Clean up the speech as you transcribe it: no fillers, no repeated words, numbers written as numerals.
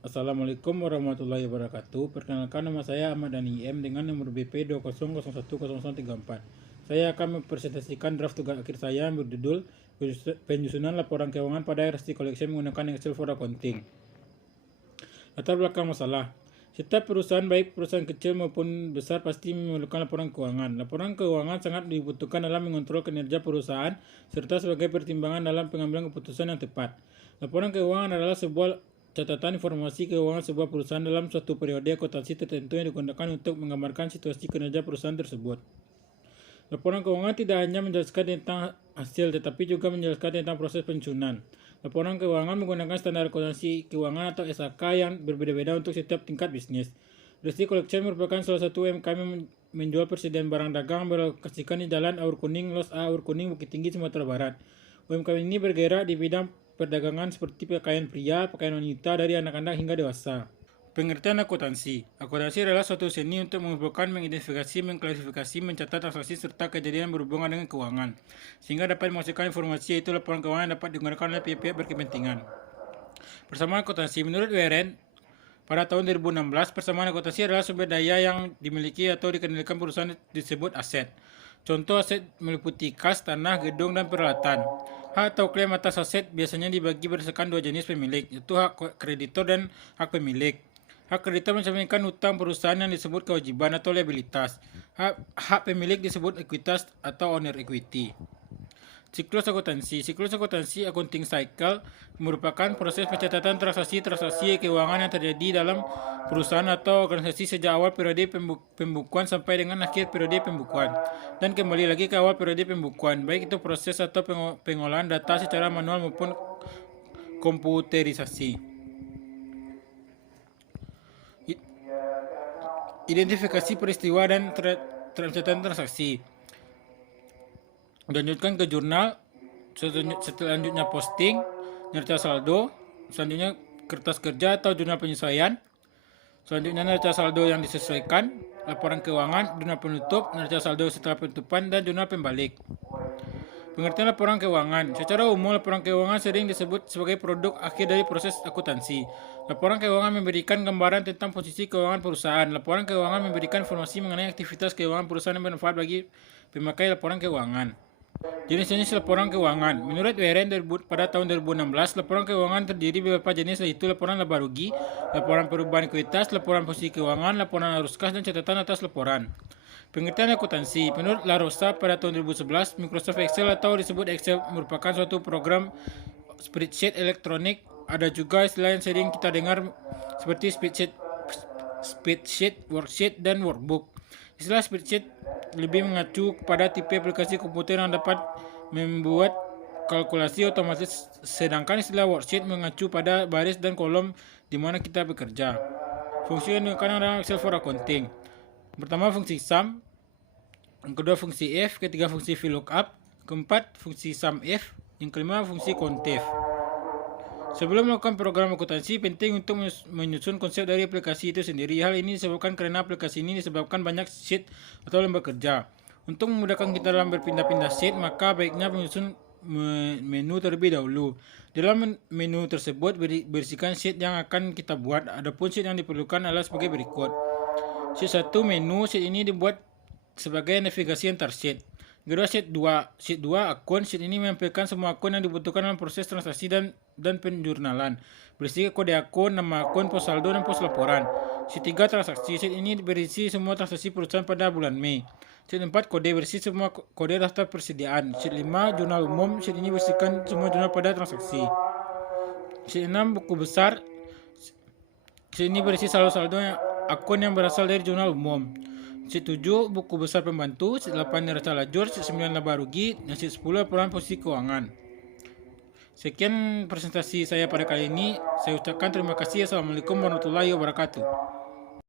Assalamualaikum warahmatullahi wabarakatuh. Perkenalkan, nama saya Ahmad Dhani M dengan nomor BP 20010034. Saya akan mempresentasikan draft tugas akhir saya yang berjudul penyusunan laporan keuangan pada RST Collection menggunakan Excel for Accounting. Latar belakang masalah. Setiap perusahaan, baik perusahaan kecil maupun besar, pasti memerlukan laporan keuangan. Laporan keuangan sangat dibutuhkan dalam mengontrol kinerja perusahaan serta sebagai pertimbangan dalam pengambilan keputusan yang tepat. Laporan keuangan adalah sebuah catatan informasi keuangan sebuah perusahaan dalam suatu periode akuntansi tertentu yang digunakan untuk menggambarkan situasi kinerja perusahaan tersebut. Laporan keuangan tidak hanya menjelaskan tentang hasil, tetapi juga menjelaskan tentang proses penyusunan. Laporan keuangan menggunakan standar akuntansi keuangan atau SAK yang berbeda-beda untuk setiap tingkat bisnis. RST Collection merupakan salah satu UMKM yang menjual persediaan barang dagang berlokasikan di Jalan Aur Kuning, Los A, Aur Kuning, Bukit Tinggi, Sumatera Barat. UMKM ini bergerak di bidang perdagangan seperti pakaian pria, pakaian wanita, dari anak-anak hingga dewasa. Pengertian akuntansi. Akuntansi adalah suatu seni untuk mengumpulkan, mengidentifikasi, mengklasifikasi, mencatat transaksi serta kejadian berhubungan dengan keuangan, sehingga dapat menghasilkan informasi, yaitu laporan keuangan yang dapat digunakan oleh pihak-pihak berkepentingan. Persamaan akuntansi. Menurut Warren, pada tahun 2016, persamaan akuntansi adalah sumber daya yang dimiliki atau dikendalikan perusahaan disebut aset. Contoh aset meliputi kas, tanah, gedung, dan peralatan. Hak atau klaim atas aset biasanya dibagi berdasarkan dua jenis pemilik, yaitu hak kreditor dan hak pemilik. Hak kreditor mencerminkan utang perusahaan yang disebut kewajiban atau liabilitas. Hak pemilik disebut ekuitas atau owner equity. Siklus akuntansi. Siklus akuntansi accounting cycle merupakan proses pencatatan transaksi keuangan yang terjadi dalam perusahaan atau organisasi sejak awal periode pembukuan sampai dengan akhir periode pembukuan, dan kembali lagi ke awal periode pembukuan, baik itu proses atau pengolahan data secara manual maupun komputerisasi. Identifikasi peristiwa dan catatan transaksi. Lanjutkan ke jurnal, selanjutnya posting, neraca saldo, selanjutnya kertas kerja atau jurnal penyesuaian, selanjutnya neraca saldo yang disesuaikan, laporan keuangan, jurnal penutup, neraca saldo setelah penutupan, dan jurnal pembalik. Pengertian laporan keuangan. Secara umum, laporan keuangan sering disebut sebagai produk akhir dari proses akuntansi. Laporan keuangan memberikan gambaran tentang posisi keuangan perusahaan. Laporan keuangan memberikan informasi mengenai aktivitas keuangan perusahaan yang bermanfaat bagi pemakai laporan keuangan. Jenis-jenis laporan keuangan. Menurut Warren, pada tahun 2016, laporan keuangan terdiri beberapa jenis, yaitu laporan laba rugi, laporan perubahan ekuitas, laporan posisi keuangan, laporan arus kas, dan catatan atas laporan. Pengertian akuntansi. Menurut La Rosa, pada tahun 2011, Microsoft Excel atau disebut Excel merupakan suatu program spreadsheet elektronik. Ada juga istilah yang sering kita dengar seperti spreadsheet, worksheet, dan workbook. Istilah spreadsheet lebih mengacu kepada tipe aplikasi komputer yang dapat membuat kalkulasi otomatis, sedangkan istilah worksheet mengacu pada baris dan kolom di mana kita bekerja. Fungsi yang digunakan adalah Excel for Accounting. Pertama, fungsi sum, yang kedua fungsi F, ketiga fungsi VLOOKUP, keempat fungsi SUMIF, yang kelima fungsi CONTIF. Sebelum melakukan program akuntansi, penting untuk menyusun konsep dari aplikasi itu sendiri. Hal ini disebabkan karena aplikasi ini disebabkan banyak sheet atau lembar kerja. Untuk memudahkan kita dalam berpindah-pindah sheet, maka baiknya menyusun menu terlebih dahulu. Dalam menu tersebut berisikan sheet yang akan kita buat. Adapun sheet yang diperlukan adalah sebagai berikut. Sheet 1 menu. Sheet ini dibuat sebagai navigasi antar sheet. Kedua, sheet 2 akun. Sheet ini menampilkan semua akun yang dibutuhkan dalam proses transaksi dan penjurnalan. Berisi kode akun, nama akun, pos saldo, dan pos laporan. Sheet 3 transaksi. Sheet ini berisi semua transaksi perusahaan pada bulan Mei. Sheet 4 kode, berisi semua kode daftar persediaan. Sheet 5 jurnal umum. Sheet ini berisikan semua jurnal pada transaksi. Sheet 6 buku besar. Sheet ini berisi saldo-saldo akun yang berasal dari jurnal umum. Sheet 7 buku besar pembantu, sheet 8 neraca lajur, sheet 9 laba rugi, dan sheet 10 laporan posisi keuangan. Sekian presentasi saya pada kali ini. Saya ucapkan terima kasih. Assalamualaikum warahmatullahi wabarakatuh.